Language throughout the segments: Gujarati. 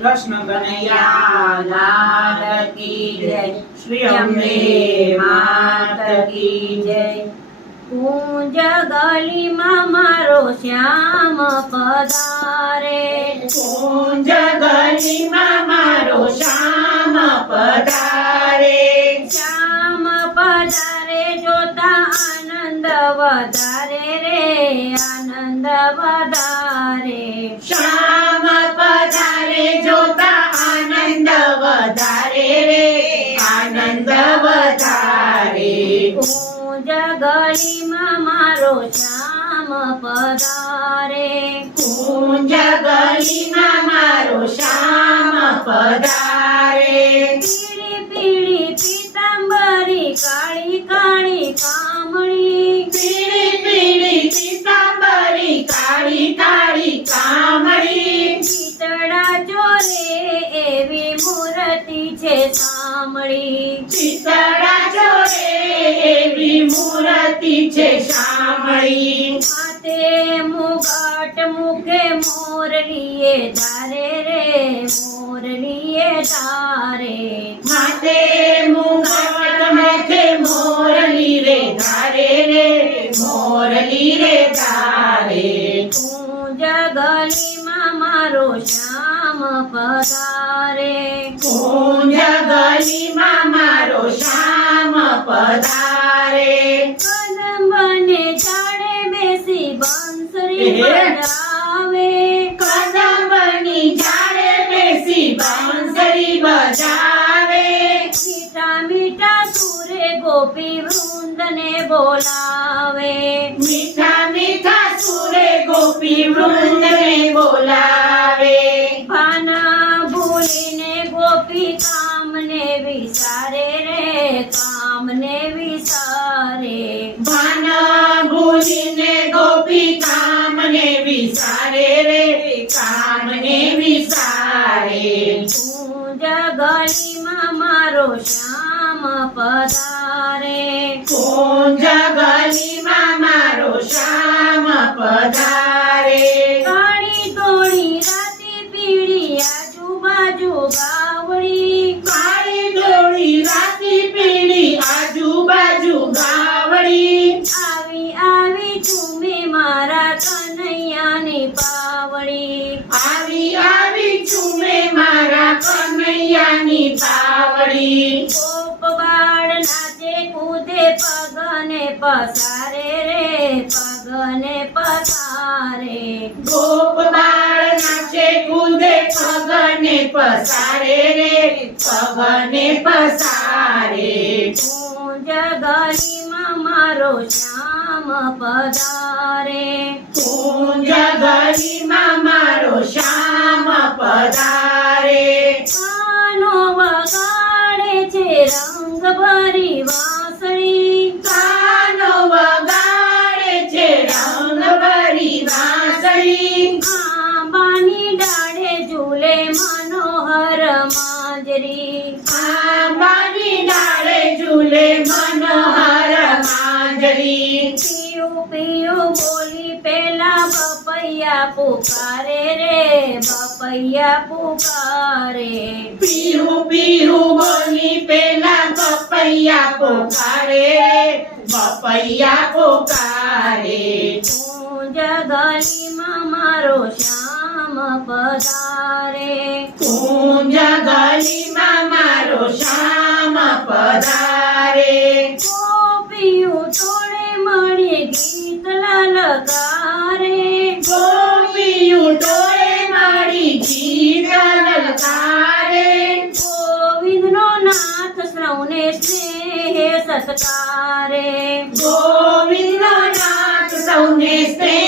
કૃષ્ણ કનૈયા લાલ કી જય. શ્રી અંબે માત કી જય. હું ગલીમાં મારો શ્યામ પધારે. હું ગલીમાં મારો શ્યામ પધારે. શ્યામ પધારે જોતા આનંદ વધારે રે આનંદ વધારે. શ્યામ વધારે રે આનંદ વધારે. હું જગલીમાં મારો શ્યામ પધારે. હું જગલીમાં મારો શ્યામ પધારે. પીળી પીળી પીતાંબરી કાળી કાળી કામળી. પીળી પીળી પીતાંબરી કાળી કાળી છે સાંભળી ચિતડા જોડે એવી મૂર્તિ છે શામળી. માથે મુગટ મુખે મોરલીએ ધારે રે મોરલીએ ધારે. માતે મુગટ મુખે મોરલી રે ધારે રે મોરલી રે ધારે. કુંજ ગલીમાં મારો શ્યામ પધારે. કુંજ ગલીમાં મારો શ્યામ પધારે. કદંબને ઝાડે બેસી બંસરી હે? બજાવે કદંબની ઝાડે બેસી બાંસરી બજાવે. મીઠા મીઠા સુરે ગોપી વૃંદને બોલાવે. મીઠા મીઠા સુરે ગોપી વિસારે રે કામને વિચારે. તું જગલીમાં મારો શ્યામ પધારે. તું જગલીમાં મારો શ્યામ પધારે. કાળી દોડી રાતી પીળી આજુબાજુ ગાવડી. કાળી દોડી રાતી પીળી આજુબાજુ ગાવડી. કનૈયાની પાવડી પોપવાડ નાચે કૂદે પગને પસારે રે પગને પસારે. ગોપ નાચે કૂદે પગને પસારે રે પગને પસારે. ગલીમાં મારો શ્યામ પધારે. ગલીમાં મારો શ્યામ પધારે. ભરી વાંસળી કાનો વગાડે છે રંગ ભરી વાંસળી. આંબાની ડાળે ઝૂલે મનોહર માજરી. આંબાની ડાળે ઝૂલે મનોહર માંજરી. પીયું પીયું બોલી પેલા બપૈયા પુકારે રે બપૈયા પુકારે. બપૈયા પોકારે બપૈયા પોકારે. કુંજ ગલીમાં મારો શ્યામ પધારે. કુંજ ગલીમાં મારો શ્યામ પધારે. ગોપીયું તોડે મળે ગીત લલકારે. सतारे गोविंद नाथ सौनेस्ते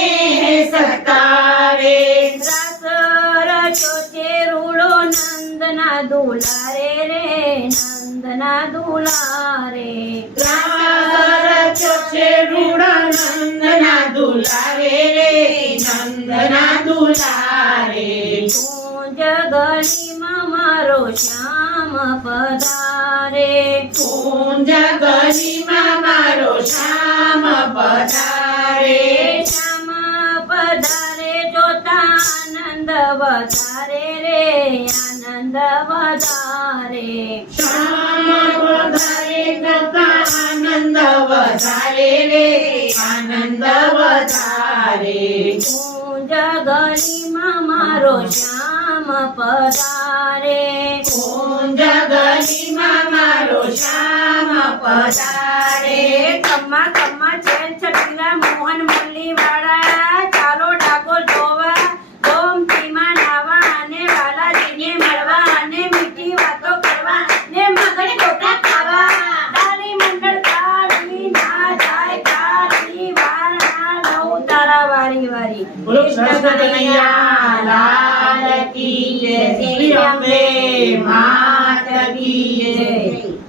सत्कारे रास रचोचे रुळो नंदना दुलारे रे नंदना दुलारे। रास रचोचे रुळो नंदना दुलारे रे नंदना दुलारे। ગલીમાં મારો શ્યામ પધારે. કુંજ ગલીમાં મારો શ્યામ પધારે. શ્યામ પધારે જોતા આનંદ વધારે રે આનંદ વધારે. શ્યામ વધારે જોતા આનંદ વધારે રે આનંદ વધારે. કુંજ ગલીમાં મારો શ્યામ પધારે. કુંજ ગલીમાં મારો શ્યામ પધારે. કમ્મા કમ્મા છે છટીલા મોહન મુરલી વાળા ચાલો ડાકોર જોવા. ગોમતીમાં નાવા અને બાલાજીને મળવા અને મીઠી વાતો કરવા ને મગજ ટોટા ખાવા. તારી મંડળ કાળી ના જાય કાળી વાળા લઉં તારા વારી વારી. કૃષ્ણ કનૈયા કી જય. શ્રી અંબે માત કી જય.